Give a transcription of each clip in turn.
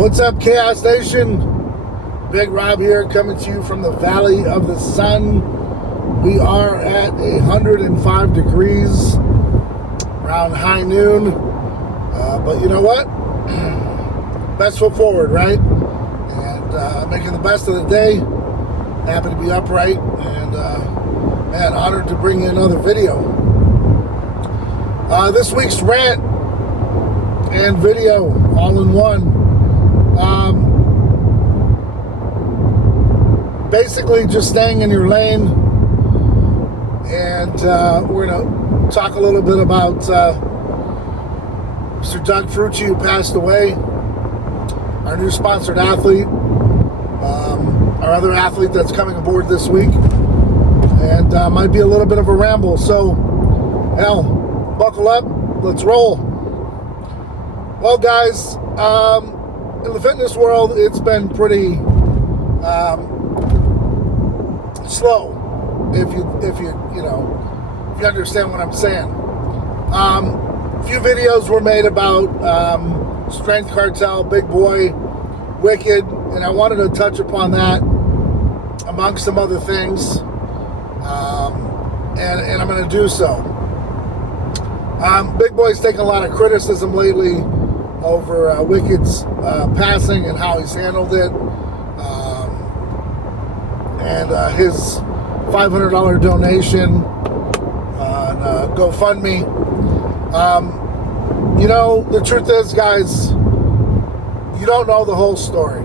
What's up, Chaos Nation? Big Rob here, coming to you from the Valley of the Sun. We are at 105 degrees around high noon. But you know what? Best foot forward, right? And making the best of the day. Happy to be upright. And man, honored to bring you another video. This week's rant and video all in one. Basically just staying in your lane, and we're going to talk a little bit about Mr. Doug Fruchey, who passed away, our new sponsored athlete, our other athlete that's coming aboard this week, and might be a little bit of a ramble, so hell, buckle up, let's roll. Well, guys, in the fitness world, it's been pretty slow, if you understand what I'm saying. A few videos were made about Strength Cartel, Big Boy, Wicked, and I wanted to touch upon that amongst some other things, and I'm going to do so. Big Boy's taken a lot of criticism lately over Wicked's passing and how he's handled it, and his $500 donation on GoFundMe. The truth is, guys, you don't know the whole story.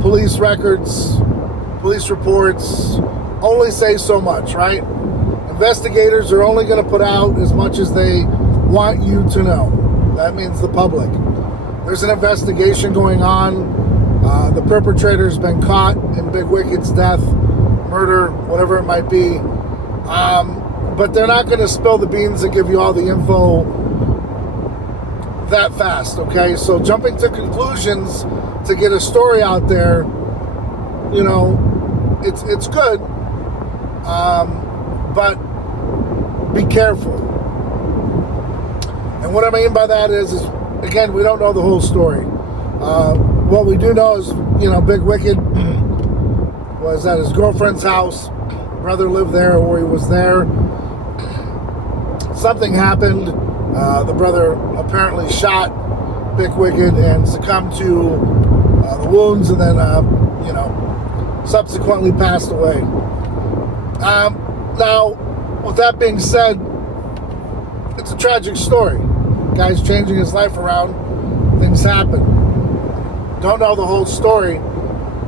Police records, police reports only say so much, right? Investigators are only going to put out as much as they want you to know. That means the public. There's an investigation going on. The perpetrator's been caught in Big Wicked's death, murder, whatever it might be. But they're not going to spill the beans and give you all the info that fast, okay? So jumping to conclusions to get a story out there, it's good. But be careful. And what I mean by that is again, we don't know the whole story. What we do know is, Big Wicked was at his girlfriend's house. Brother lived there, or he was there. Something happened. The brother apparently shot Big Wicked and succumbed to the wounds, and then, subsequently passed away. Now, with that being said, it's a tragic story. Guy's changing his life around. Things happen. Don't know the whole story.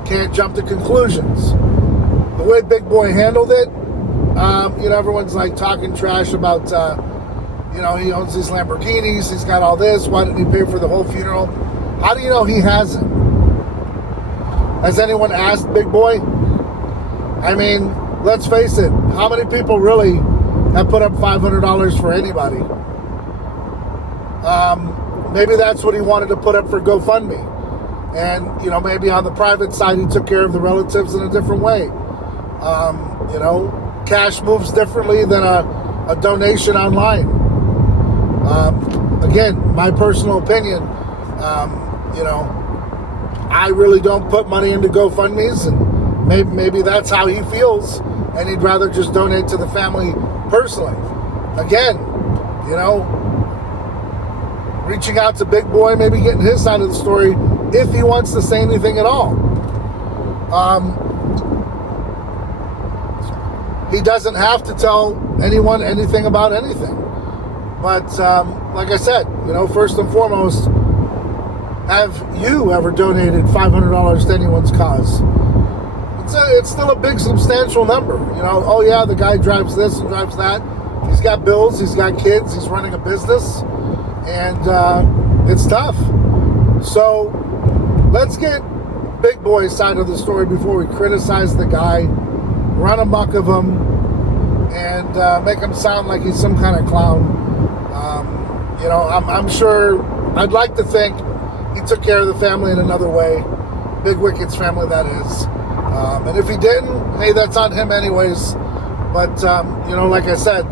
Can't jump to conclusions. The way Big Boy handled it, everyone's like talking trash about, he owns these Lamborghinis, he's got all this, why didn't he pay for the whole funeral? How do you know he hasn't? Has anyone asked Big Boy? I mean, let's face it, how many people really have put up $500 for anybody? Maybe that's what he wanted to put up for GoFundMe. And, maybe on the private side, he took care of the relatives in a different way. Cash moves differently than a donation online. Again, my personal opinion, I really don't put money into GoFundMes, and maybe that's how he feels, and he'd rather just donate to the family personally. Again, reaching out to Big Boy, maybe getting his side of the story, if he wants to say anything at all. He doesn't have to tell anyone anything about anything. But like I said, first and foremost, have you ever donated $500 to anyone's cause? It's still a big, substantial number. Oh yeah, the guy drives this and drives that. He's got bills, he's got kids, he's running a business, and it's tough. So let's get Big Boy's side of the story before we criticize the guy, run amok of him, and make him sound like he's some kind of clown. I'm sure, I'd like to think he took care of the family in another way. Big Wicked's family, that is. And if he didn't, hey, that's on him anyways. But, like I said,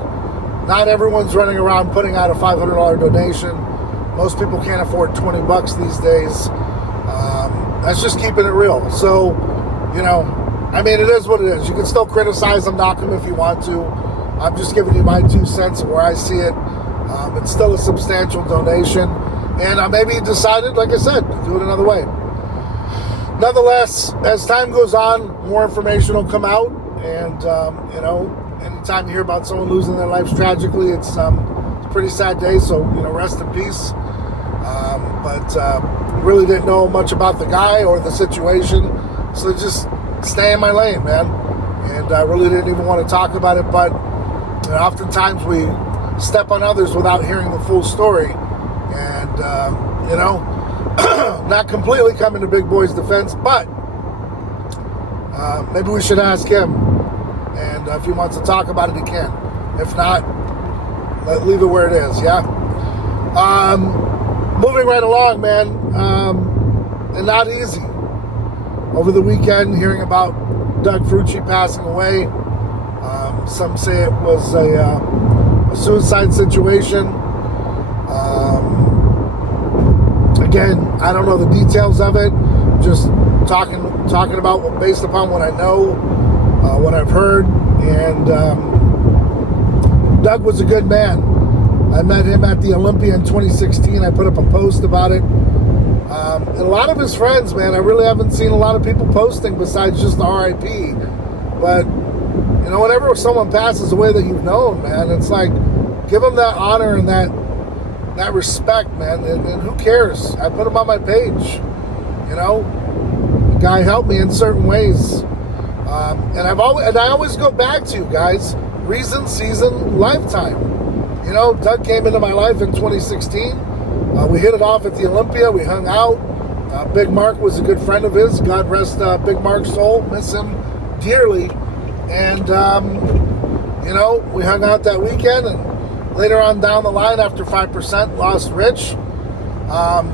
not everyone's running around putting out a $500 donation. Most people can't afford $20 these days. That's just keeping it real. So, I mean, it is what it is. You can still criticize them, knock them if you want to. I'm just giving you my 2 cents of where I see it. It's still a substantial donation. And I maybe decided, like I said, to do it another way. Nonetheless, as time goes on, more information will come out. And, anytime you hear about someone losing their lives tragically, it's a pretty sad day. So, rest in peace. But really didn't know much about the guy or the situation. So just stay in my lane, man. And I really didn't even want to talk about it. But oftentimes we step on others without hearing the full story. And, not completely coming to Big Boy's defense, but maybe we should ask him. And if he wants to talk about it, he can. If not, leave it where it is, yeah? Moving right along, man, and not easy. Over the weekend, hearing about Doug Fruchey passing away. Some say it was a suicide situation. Again, I don't know the details of it. Just talking about based upon what I know, what I've heard. And Doug was a good man. I met him at the Olympia in 2016. I put up a post about it. And a lot of his friends, man, I really haven't seen a lot of people posting besides just the RIP. But, whenever someone passes away that you've known, man, it's like, give them that honor and that respect, man. And who cares? I put him on my page. The guy helped me in certain ways. And I always go back to, guys, reason, season, lifetime. Doug came into my life in 2016. We hit it off at the Olympia. We hung out. Big Mark was a good friend of his. God rest Big Mark's soul. Miss him dearly. And, we hung out that weekend. And later on down the line, after 5% lost Rich, a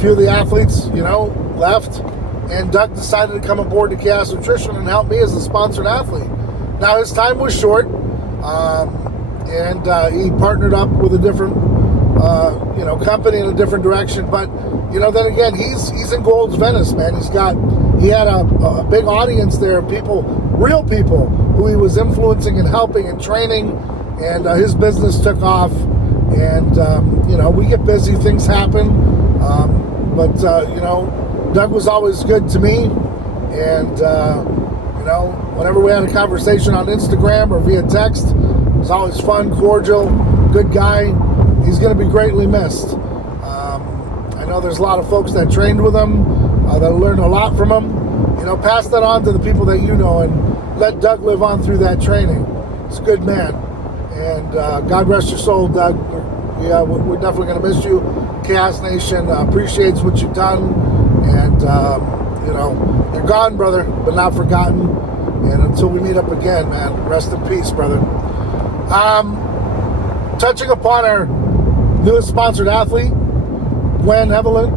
few of the athletes, left. And Doug decided to come aboard to Chaos Nutrition and help me as a sponsored athlete. Now, his time was short. And he partnered up with a different, company in a different direction. But, then again, he's in Gold's Venice, man. He had a big audience there of people, real people, who he was influencing and helping and training. And his business took off. And, we get busy, things happen. But Doug was always good to me. And, whenever we had a conversation on Instagram or via text, it was always fun, cordial, good guy. He's going to be greatly missed. I know there's a lot of folks that trained with him, that learned a lot from him. Pass that on to the people that you know and let Doug live on through that training. He's a good man. And God rest your soul, Doug. We're definitely going to miss you. Chaos Nation appreciates what you've done. And, you're gone, brother, but not forgotten. And until we meet up again, man, rest in peace, brother. Touching upon our newest sponsored athlete, Gwen, Evelyn.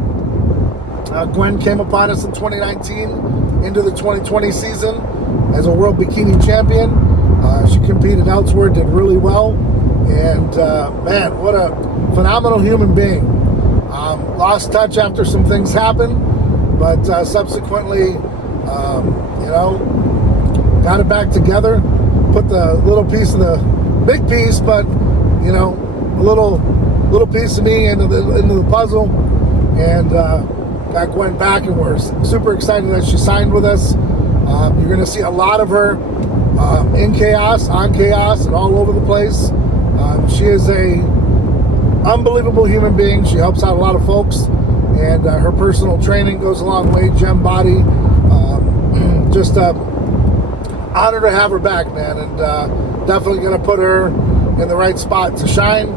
Gwen came upon us in 2019 into the 2020 season as a world bikini champion. She competed elsewhere, did really well. And, man, what a phenomenal human being. Lost touch after some things happened, but subsequently, got it back together, put the little piece of the big piece, but a little piece of me into the puzzle, and got Gwen back, and we're super excited that she signed with us. You're going to see a lot of her in Chaos, on Chaos, and all over the place. She is a unbelievable human being. She helps out a lot of folks, and her personal training goes a long way. Gem body, just honor to have her back, man, and definitely going to put her in the right spot to shine.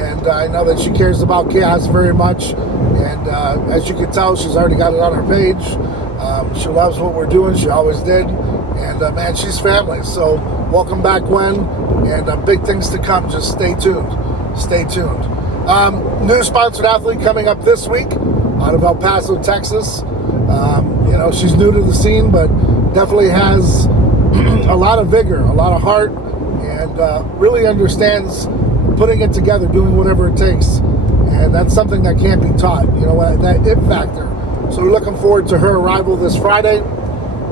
And I know that she cares about Chaos very much, and as you can tell, she's already got it on her page. She loves what we're doing. She always did, and man, she's family. So welcome back, Gwen, and big things to come. Just stay tuned. Stay tuned. New sponsored athlete coming up this week out of El Paso, Texas. She's new to the scene, but definitely has a lot of vigor, a lot of heart, and really understands putting it together, doing whatever it takes. And that's something that can't be taught, you know, that it factor. So we're looking forward to her arrival this Friday.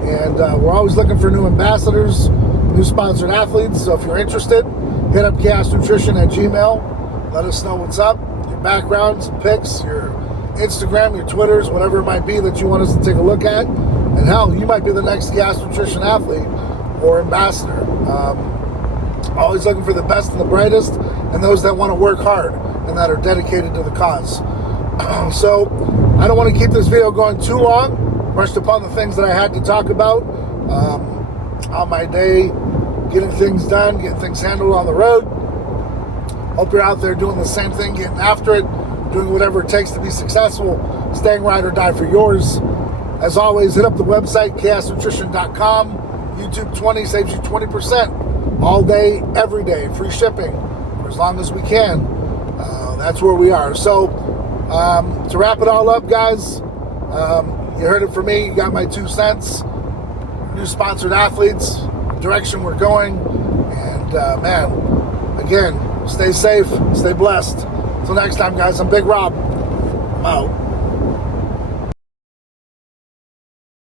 And we're always looking for new ambassadors, new sponsored athletes. So if you're interested, hit up chaosnutrition@gmail.com. Let us know what's up, your backgrounds, pics, your Instagram, your Twitters, whatever it might be that you want us to take a look at. And hell, you might be the next Gas Nutrition athlete or ambassador. Always looking for the best and the brightest, and those that want to work hard and that are dedicated to the cause. So I don't want to keep this video going too long. Rushed upon the things that I had to talk about on my day, getting things done, getting things handled on the road. Hope you're out there doing the same thing, getting after it, doing whatever it takes to be successful, staying ride or die for yours. As always, hit up the website, chaosnutrition.com. YouTube 20 saves you 20% all day, every day. Free shipping for as long as we can. That's where we are. So to wrap it all up, guys, you heard it from me. You got my 2 cents. New sponsored athletes, direction we're going. And man, again, stay safe, stay blessed. Until next time, guys, I'm Big Rob. I'm out.